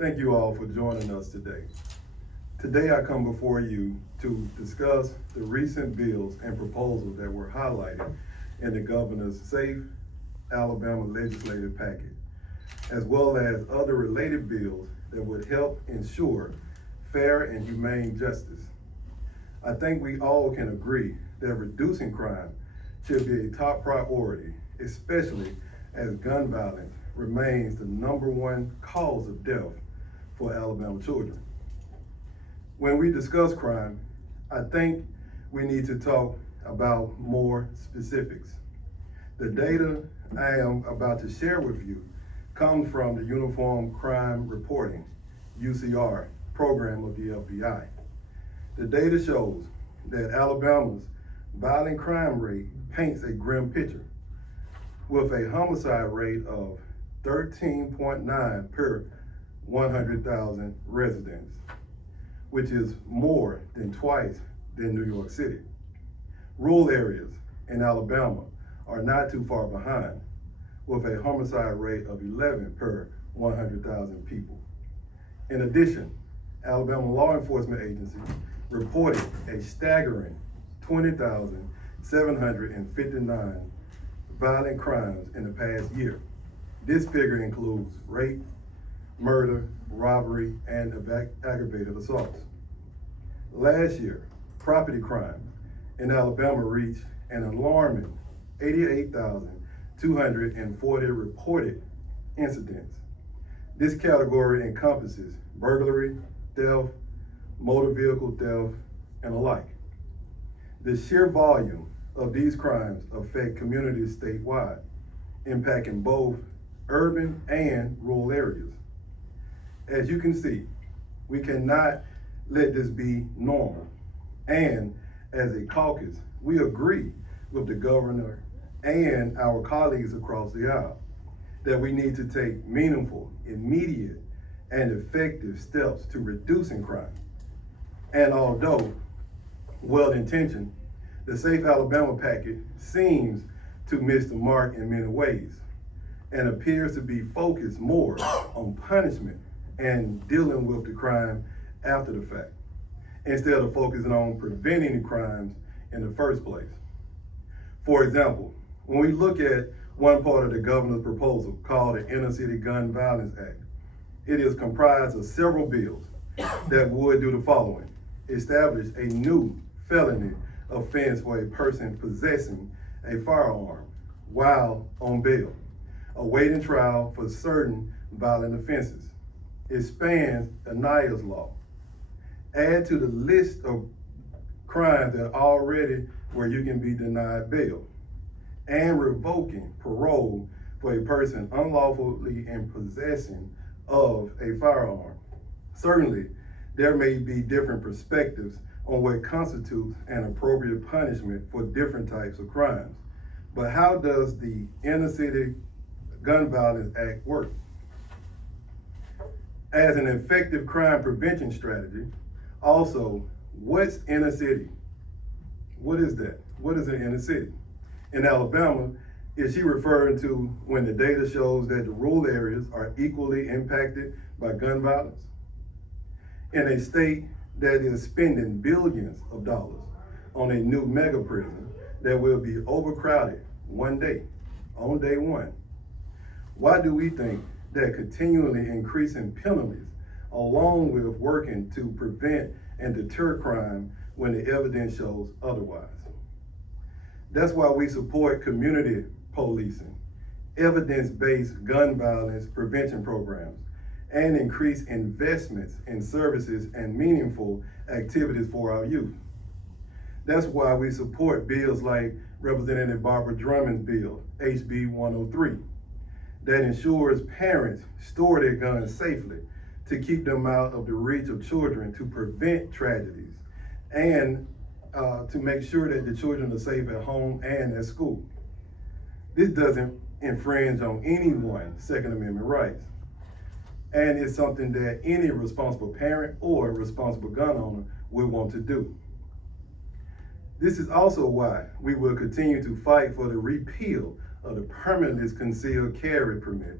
Thank you all for joining us today. Today I come before you to discuss the recent bills and proposals that were highlighted in the governor's Safe Alabama legislative package, as well as other related bills that would help ensure fair and humane justice. I think we all can agree that reducing crime should be a top priority, especially as gun violence remains the #1 cause of death for Alabama children. When we discuss crime, I think we need to talk about more specifics. The data I am about to share with you comes from the Uniform Crime Reporting, UCR, program of the FBI. The data shows that Alabama's violent crime rate paints a grim picture, with a homicide rate of 13.9 per 100,000 residents, which is more than twice than New York City. Rural areas in Alabama are not too far behind, with a homicide rate of 11 per 100,000 people. In addition, Alabama law enforcement agencies reported a staggering 20,759 violent crimes in the past year. This figure includes rape, murder, robbery, and aggravated assaults. Last year, property crime in Alabama reached an alarming 88,240 reported incidents. This category encompasses burglary, theft, motor vehicle theft, and the like. The sheer volume of these crimes affect communities statewide, impacting both urban and rural areas. As you can see, we cannot let this be normal. And as a caucus, we agree with the governor and our colleagues across the aisle that we need to take meaningful, immediate, and effective steps to reducing crime. And although well-intentioned, the Safe Alabama package seems to miss the mark in many ways and appears to be focused more on punishment and dealing with the crime after the fact, instead of focusing on preventing the crimes in the first place. For example, when we look at one part of the governor's proposal called the Inner City Gun Violence Act, it is comprised of several bills that would do the following: establish a new felony offense for a person possessing a firearm while on bail, awaiting trial for certain violent offenses, expand Aniah's law, add to the list of crimes that already where you can be denied bail, and revoking parole for a person unlawfully in possession of a firearm. Certainly, there may be different perspectives on what constitutes an appropriate punishment for different types of crimes. But how does the Inner City Gun Violence Act work? As an effective crime prevention strategy, also, what's inner city? What is that? What is an inner city? In Alabama, is she referring to when the data shows that the rural areas are equally impacted by gun violence? In a state that is spending billions of dollars on a new mega prison that will be overcrowded one day, on day one, why do we think that continually increasing penalties, along with working to prevent and deter crime when the evidence shows otherwise? That's why we support community policing, evidence-based gun violence prevention programs, and increase investments in services and meaningful activities for our youth. That's why we support bills like Representative Barbara Drummond's bill, HB 103, that ensures parents store their guns safely to keep them out of the reach of children, to prevent tragedies, and to make sure that the children are safe at home and at school. This doesn't infringe on anyone's Second Amendment rights. And it's something that any responsible parent or responsible gun owner would want to do. This is also why we will continue to fight for the repeal of the permitless concealed carry permit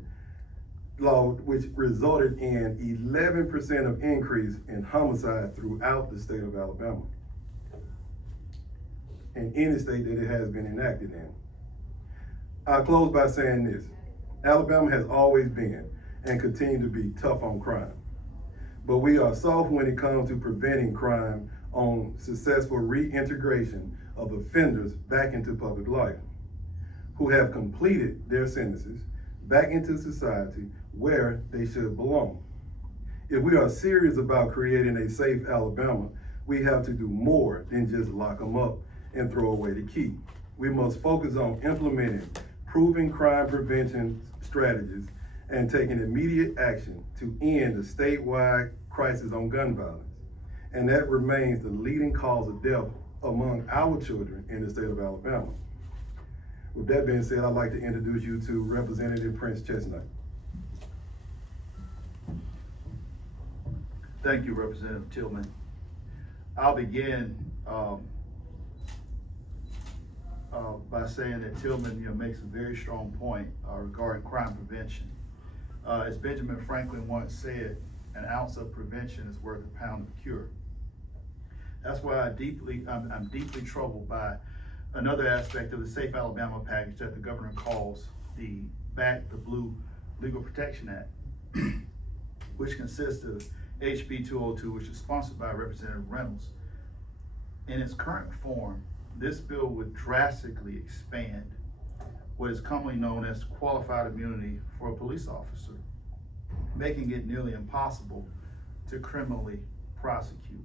law, which resulted in 11% of increase in homicide throughout the state of Alabama, in any state that it has been enacted in. I'll close by saying this: Alabama has always been and continue to be tough on crime, but we are soft when it comes to preventing crime on successful reintegration of offenders back into public life, who have completed their sentences back into society where they should belong. If we are serious about creating a safe Alabama, we have to do more than just lock them up and throw away the key. We must focus on implementing proven crime prevention strategies and taking immediate action to end the statewide crisis on gun violence. And that remains the leading cause of death among our children in the state of Alabama. With that being said, I'd like to introduce you to Representative Prince Chestnut. Thank you, Representative Tillman. I'll begin by saying that Tillman, makes a very strong point regarding crime prevention. As Benjamin Franklin once said, an ounce of prevention is worth a pound of cure. That's why I'm deeply troubled by another aspect of the Safe Alabama package that the governor calls the Back the Blue Legal Protection Act, which consists of HB 202, which is sponsored by Representative Reynolds. In its current form, this bill would drastically expand what is commonly known as qualified immunity for a police officer, making it nearly impossible to criminally prosecute.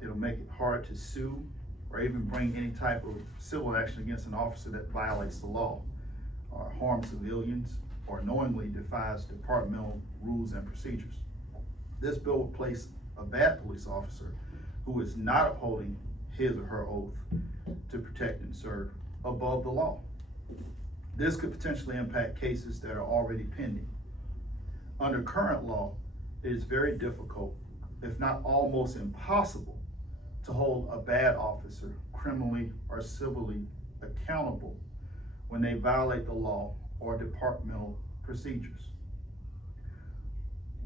It'll make it hard to sue or even bring any type of civil action against an officer that violates the law, or harms civilians, or knowingly defies departmental rules and procedures. This bill would place a bad police officer who is not upholding his or her oath to protect and serve above the law. This could potentially impact cases that are already pending. Under current law, it is very difficult, if not almost impossible, to hold a bad officer criminally or civilly accountable when they violate the law or departmental procedures.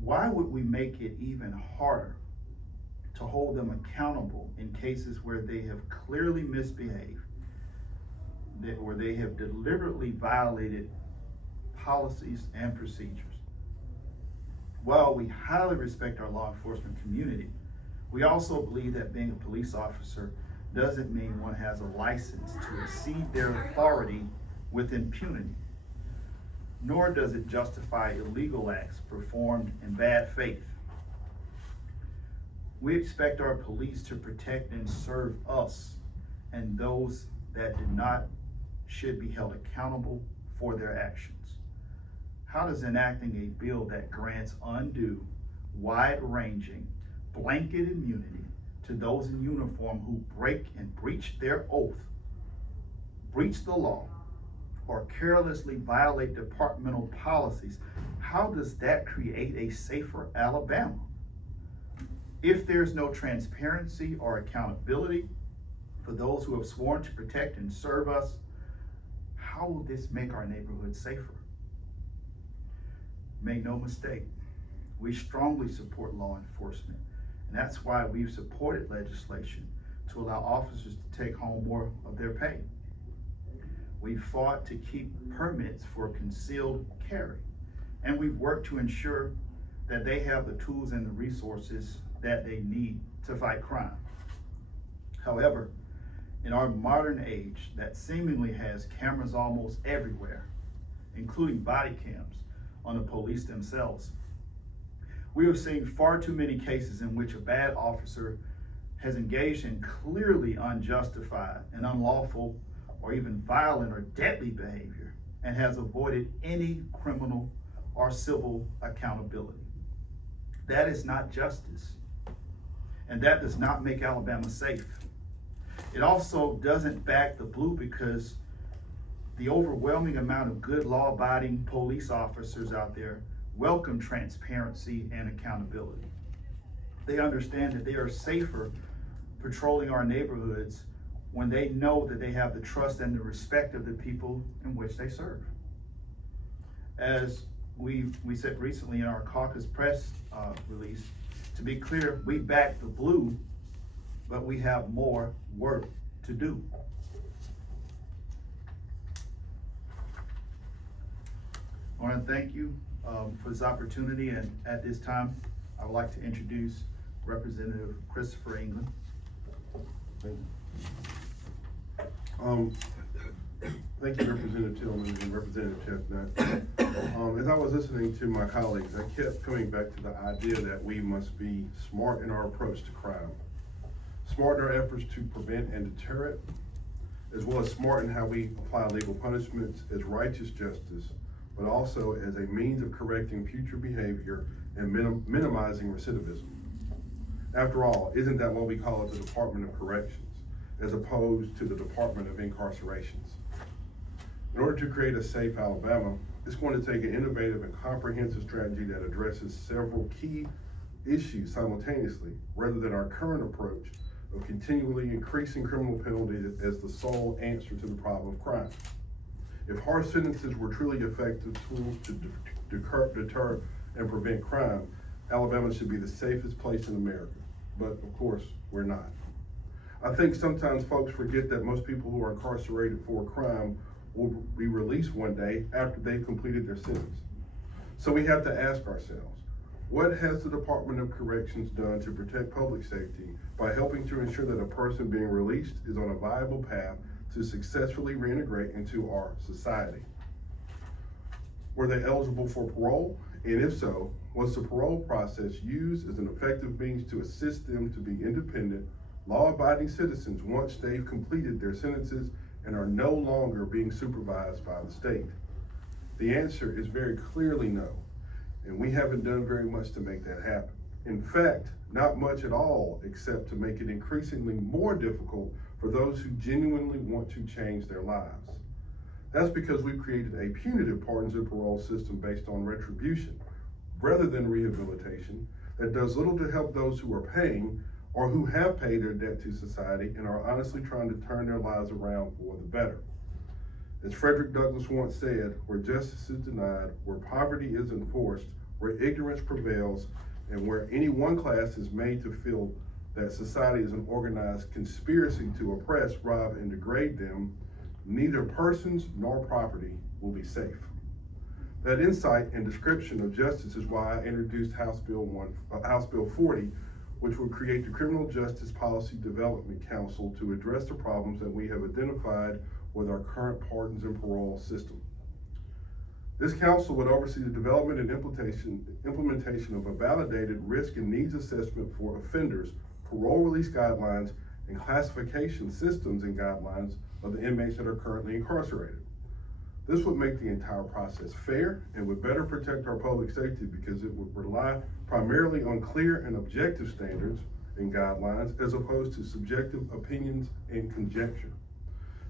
Why would we make it even harder to hold them accountable in cases where they have clearly misbehaved, where they have deliberately violated policies and procedures? While we highly respect our law enforcement community, we also believe that being a police officer doesn't mean one has a license to exceed their authority with impunity, nor does it justify illegal acts performed in bad faith. We expect our police to protect and serve us, and those that do not should be held accountable for their actions. How does enacting a bill that grants undue, wide-ranging, blanket immunity to those in uniform who break and breach their oath, breach the law, or carelessly violate departmental policies, how does that create a safer Alabama? If there's no transparency or accountability for those who have sworn to protect and serve us, how will this make our neighborhood safer? Make no mistake, we strongly support law enforcement, and that's why we've supported legislation to allow officers to take home more of their pay. We fought to keep permits for concealed carry, and we've worked to ensure that they have the tools and the resources that they need to fight crime. However, in our modern age that seemingly has cameras almost everywhere, including body cams on the police themselves, we have seen far too many cases in which a bad officer has engaged in clearly unjustified and unlawful or even violent or deadly behavior and has avoided any criminal or civil accountability. That is not justice, and that does not make Alabama safe. It also doesn't back the blue, because the overwhelming amount of good law-abiding police officers out there welcome transparency and accountability. They understand that they are safer patrolling our neighborhoods when they know that they have the trust and the respect of the people in which they serve. as we said recently in our caucus press release, to be clear, we back the blue, but we have more work to do. I want to thank you for this opportunity, and at this time, I would like to introduce Representative Christopher England. Thank you. Thank you, Representative Tillman and Representative Chestnut. As I was listening to my colleagues, I kept coming back to the idea that we must be smart in our approach to crime. Smart in our efforts to prevent and deter it, as well as smart in how we apply legal punishments as righteous justice, but also as a means of correcting future behavior and minimizing recidivism. After all, isn't that what we call it the Department of Corrections, as opposed to the Department of Incarcerations? In order to create a safe Alabama, it's going to take an innovative and comprehensive strategy that addresses several key issues simultaneously, rather than our current approach of continually increasing criminal penalties as the sole answer to the problem of crime. If harsh sentences were truly effective tools to deter and prevent crime, Alabama should be the safest place in America. But of course, we're not. I think sometimes folks forget that most people who are incarcerated for a crime will be released one day after they've completed their sentence. So we have to ask ourselves, what has the Department of Corrections done to protect public safety by helping to ensure that a person being released is on a viable path to successfully reintegrate into our society? Were they eligible for parole? And if so, was the parole process used as an effective means to assist them to be independent, law-abiding citizens once they've completed their sentences and are no longer being supervised by the state? The answer is very clearly no, and we haven't done very much to make that happen. In fact, not much at all, except to make it increasingly more difficult for those who genuinely want to change their lives. That's because we've created a punitive pardons and parole system based on retribution, rather than rehabilitation, that does little to help those who are paying or who have paid their debt to society and are honestly trying to turn their lives around for the better. As Frederick Douglass once said, where justice is denied, where poverty is enforced, where ignorance prevails, and where any one class is made to feel that society is an organized conspiracy to oppress, rob, and degrade them, neither persons nor property will be safe. That insight and description of justice is why I introduced House Bill 40, which would create the Criminal Justice Policy Development Council to address the problems that we have identified with our current pardons and parole system. This council would oversee the development and implementation of a validated risk and needs assessment for offenders, parole release guidelines, and classification systems and guidelines of the inmates that are currently incarcerated. This would make the entire process fair and would better protect our public safety because it would rely primarily on clear and objective standards and guidelines as opposed to subjective opinions and conjecture.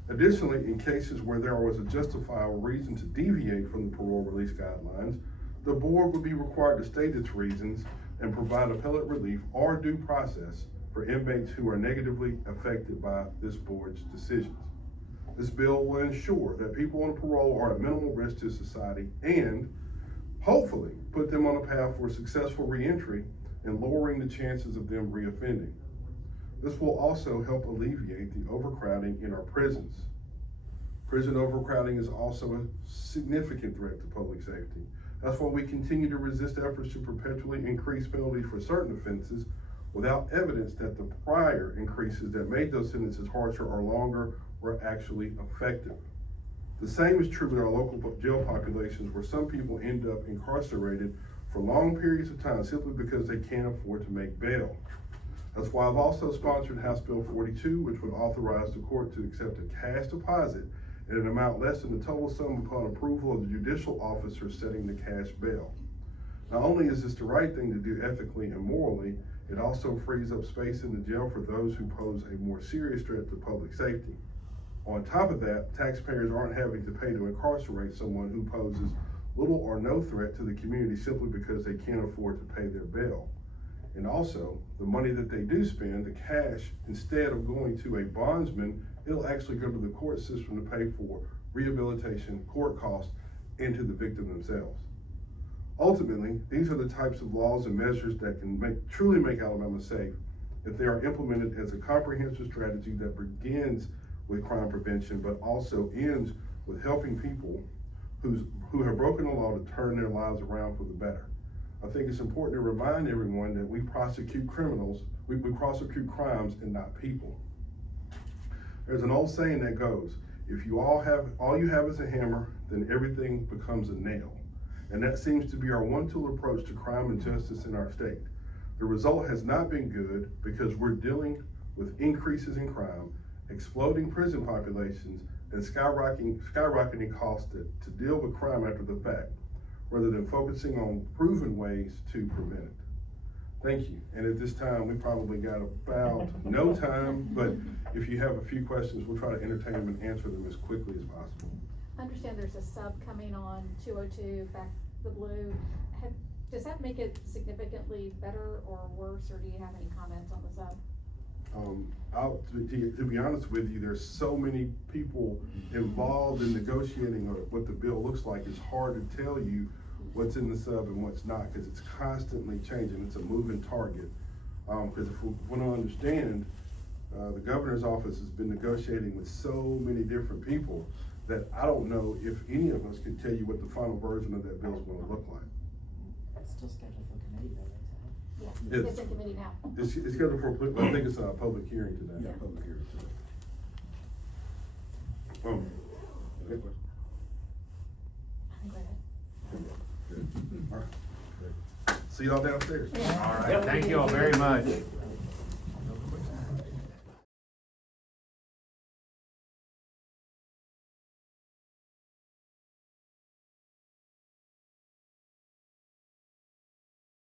Additionally, in cases where there was a justifiable reason to deviate from the parole release guidelines, the board would be required to state its reasons and provide appellate relief or due process for inmates who are negatively affected by this board's decisions. This bill will ensure that people on parole are at minimal risk to society and hopefully put them on a path for successful reentry and lowering the chances of them reoffending. This will also help alleviate the overcrowding in our prisons. Prison overcrowding is also a significant threat to public safety. That's why we continue to resist efforts to perpetually increase penalties for certain offenses without evidence that the prior increases that made those sentences harsher or longer were actually effective. The same is true with our local jail populations, where some people end up incarcerated for long periods of time simply because they can't afford to make bail. That's why I've also sponsored House Bill 42, which would authorize the court to accept a cash deposit at an amount less than the total sum upon approval of the judicial officer setting the cash bail. Not only is this the right thing to do ethically and morally, it also frees up space in the jail for those who pose a more serious threat to public safety. On top of that, taxpayers aren't having to pay to incarcerate someone who poses little or no threat to the community simply because they can't afford to pay their bail. And also, the money that they do spend, the cash, instead of going to a bondsman, it'll actually go to the court system to pay for rehabilitation, court costs, and to the victim themselves. Ultimately, these are the types of laws and measures that can truly make Alabama safe if they are implemented as a comprehensive strategy that begins with crime prevention, but also ends with helping people who have broken the law to turn their lives around for the better. I think it's important to remind everyone that we prosecute criminals, we prosecute crimes and not people. There's an old saying that goes, if all you have is a hammer, then everything becomes a nail. And that seems to be our one-tool approach to crime and justice in our state. The result has not been good because we're dealing with increases in crime, exploding prison populations, and skyrocketing costs to deal with crime after the fact, rather than focusing on proven ways to prevent it. Thank you. And at this time, we probably got about no time, but if you have a few questions, we'll try to entertain them and answer them as quickly as possible. I understand there's a sub coming on 202 back the blue. Does that make it significantly better or worse, or do you have any comments on the sub? To be honest with you, there's so many people involved in negotiating what the bill looks like. It's hard to tell you what's in the sub and what's not, because it's constantly changing. It's a moving target. Because if we don't understand, the governor's office has been negotiating with so many different people that I don't know if any of us can tell you what the final version of that bill is gonna look like. It's still scheduled for committee though, right? Yeah, it's in committee now. It's scheduled for, I think it's a public hearing today. Yeah, public hearing today. Okay. I think we're good. All right. See y'all downstairs. All right, thank you all very much.